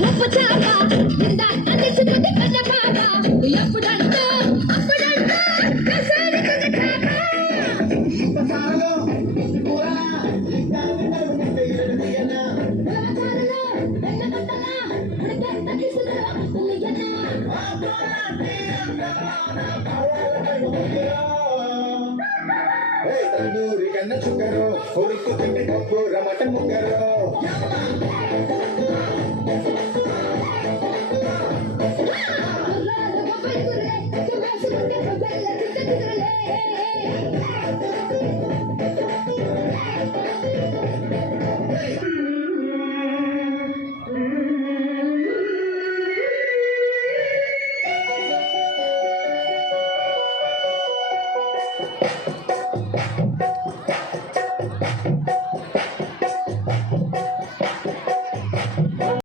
ఉప్పు చాప ఇందాక తెచ్చుకుంది కన్న పాప ఎప్పుడంటూ అప్పుడంటూ కసారి కన్న చాప పసారలో కూర వ్యవసారంలో వెన్నగొట్టగా ఉడికెంత కిసులు ఉల్లిగడ్డ తందూరి కన్న చుక్కరు ఉరుకు తింటే పప్పు రమట ముక్కరు